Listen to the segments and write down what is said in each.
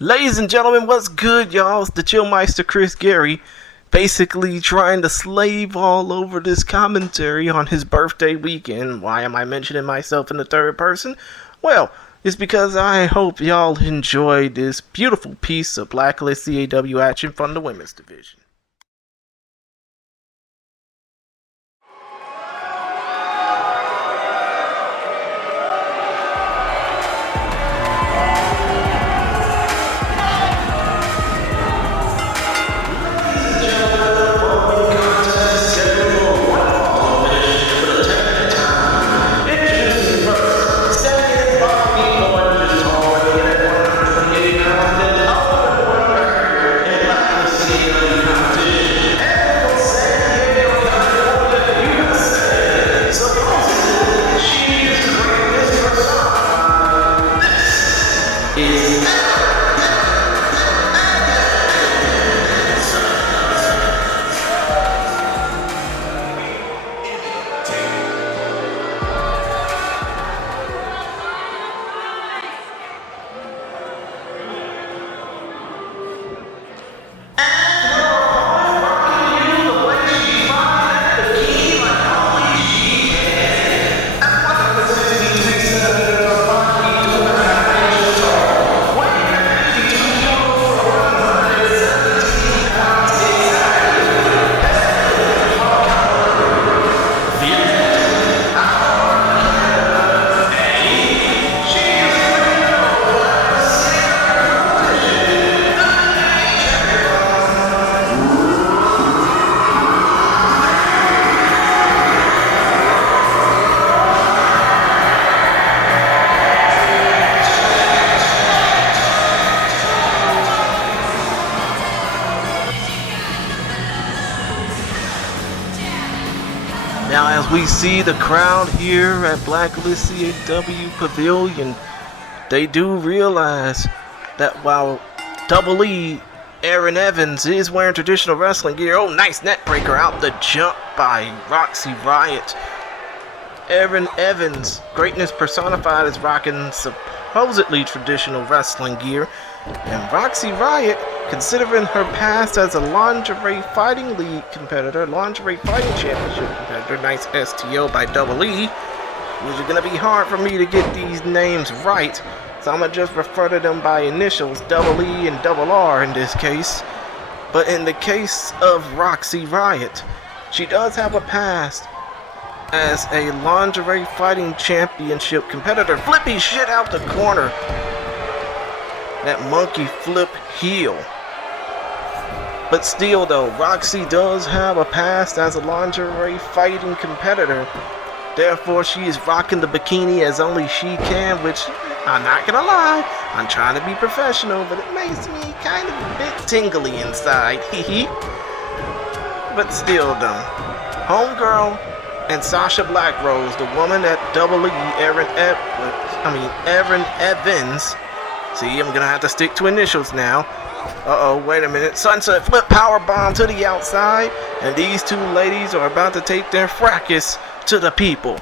Ladies and gentlemen, what's good, y'all? It's the Chillmeister Chris Gary, basically trying to slave all over this commentary on his birthday weekend. Why am I mentioning myself in the third person? Well, it's because I hope y'all enjoyed this beautiful piece of Blacklist CAW action from the women's division. Now, as we see the crowd here at Blacklist CAW Pavilion, they do realize that while Double E, Erin Evans, is wearing traditional wrestling gear. Oh, nice net breaker out the jump by Roxxi Riot. Erin Evans, Greatness Personified, is rocking supposedly traditional wrestling gear. And Roxxi Riot, considering her past as a lingerie fighting league competitor, lingerie fighting championship competitor, nice STO by Double E, which is going to be hard for me to get these names right, so I'm going to just refer to them by initials, Double E and Double R in this case. But in the case of Roxxi Riot, she does have a past as a lingerie fighting championship competitor. Flippy shit out the corner. That monkey flip heel. But still though, Roxy does have a past as a lingerie fighting competitor. Therefore, she is rocking the bikini as only she can, which, I'm not gonna lie, I'm trying to be professional, but it makes me kind of a bit tingly inside, hee. But still though, homegirl and Sasha Blackrose, the woman that Double E, Erin Evans, see, I'm gonna have to stick to initials now. Uh-oh, wait a minute. Sunset flip power bomb to the outside, and these two ladies are about to take their fracas to the people.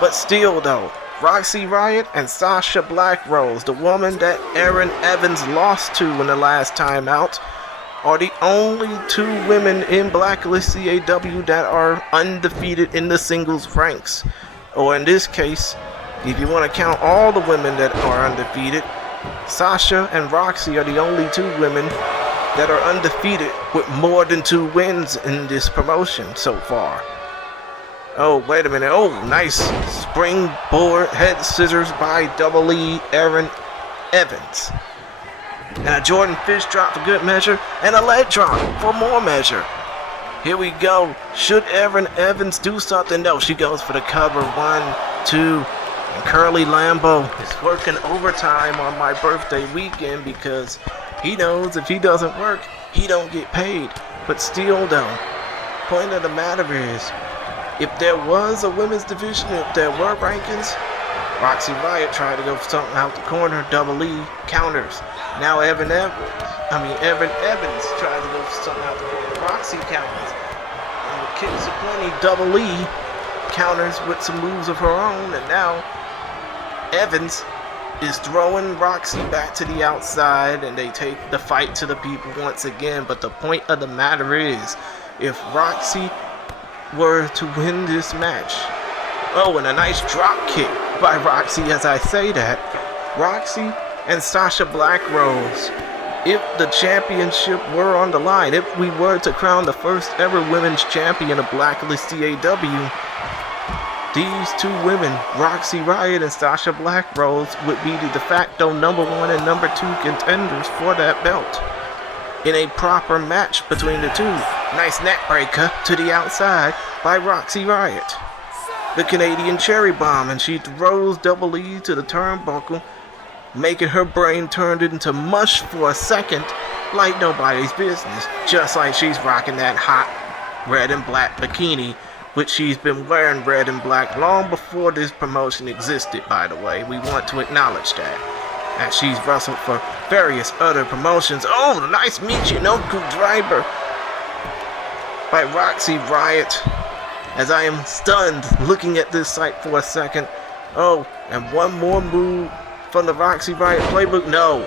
But still though, Roxxi Riot and Sasha Blackrose, the woman that Erin Evans lost to in the last time out, are the only two women in Blacklist CAW that are undefeated in the singles ranks. Or in this case, if you want to count all the women that are undefeated, Sasha and Roxy are the only two women that are undefeated with more than 2 wins in this promotion so far. Oh, wait a minute. Oh, nice springboard head scissors by Double E, Erin Evans. And a Jordan Fish drop for good measure, and a leg drop for more measure. Here we go. Should Erin Evans do something? No, she goes for the cover. 1, 2, and Curly Lambeau is working overtime on my birthday weekend because he knows if he doesn't work, he don't get paid. But still though, point of the matter is, if there was a women's division, if there were rankings, Roxxi Riot tried to go for something out the corner, Double E counters. Now Erin Evans tries to go for something out the corner, Roxy counters. And with kicks aplenty, Double E counters with some moves of her own, and now Evans is throwing Roxxi back to the outside, and they take the fight to the people once again. But the point of the matter is, if Roxxi were to win this match, oh, and a nice drop kick by Roxxi as I say that, Roxxi and Sasha Blackrose, if the championship were on the line, if we were to crown the first ever women's champion of Blacklist CAW, these two women, Roxxi Riot and Sasha Blackrose, would be the de facto number 1 and number 2 contenders for that belt in a proper match between the two. Nice neck breaker to the outside by Roxxi Riot. The Canadian cherry bomb, and she throws Double E to the turnbuckle, making her brain turn into mush for a second like nobody's business, just like she's rocking that hot red and black bikini, which she's been wearing red and black long before this promotion existed, by the way. We want to acknowledge that. And she's wrestled for various other promotions. Oh, nice Michinoku driver by Roxxi Riot, as I am stunned looking at this sight for a second. Oh, and one more move from the Roxxi Riot playbook. No,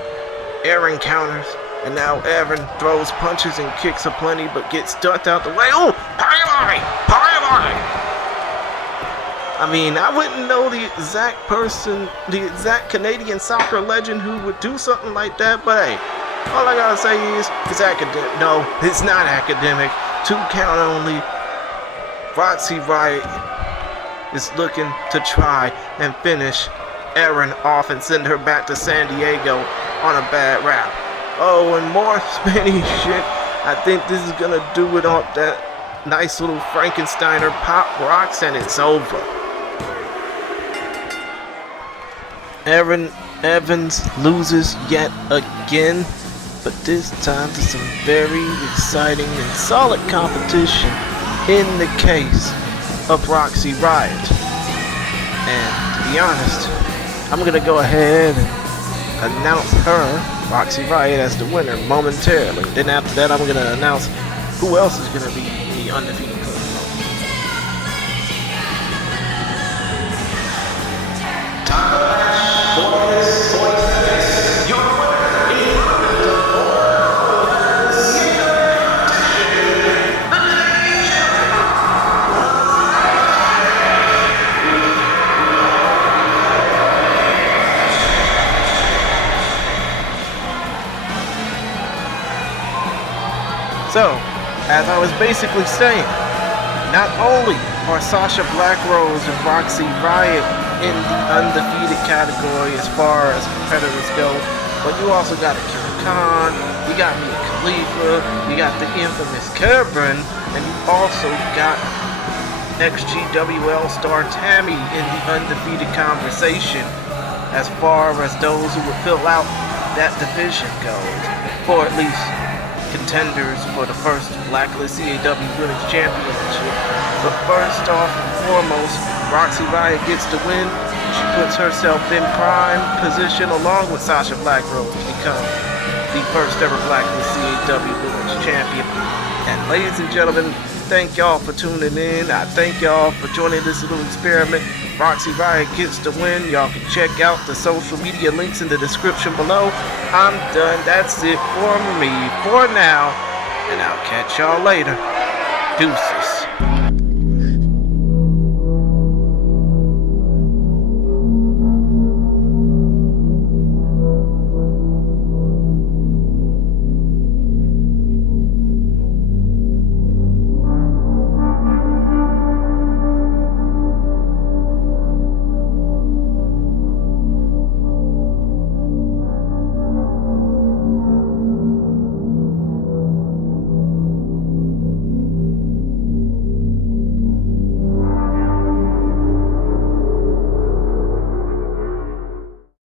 Erin counters, and now Erin throws punches and kicks aplenty, but gets ducked out the way. Oh, Pie-Bye! I mean, I wouldn't know the exact person, the exact Canadian soccer legend who would do something like that, but hey, all I gotta say is, it's academic. No, it's not academic. 2 count only. Roxxi Riot is looking to try and finish Erin off and send her back to San Diego on a bad rap. Oh, and more spinny shit. I think this is gonna do it on that nice little Frankensteiner pop rocks, and it's over. Erin Evans loses yet again, but this time to some very exciting and solid competition in the case of Roxxi Riot. And to be honest, I'm going to go ahead and announce her, Roxxi Riot, as the winner momentarily. Then after that, I'm going to announce who else is going to be the undefeated coach. So, as I was basically saying, not only are Sasha Blackrose and Roxxi Riot in the undefeated category as far as competitors go, but you also got Akira Khan, you got Mia Khalifa, you got the infamous Kevin, and you also got XGWL star Tammy in the undefeated conversation as far as those who would fill out that division goes, or at least contenders for the first Blacklist CAW Women's Championship. But first off and foremost, Roxxi Riot gets the win. She puts herself in prime position along with Sasha Blackrose to become the first ever Blacklist CAW Women's Champion. And ladies and gentlemen, thank y'all for tuning in. I thank y'all for joining this little experiment. Roxxi Riot gets the win. Y'all can check out the social media links in the description below. I'm done. That's it for me for now. And I'll catch y'all later. Deuces.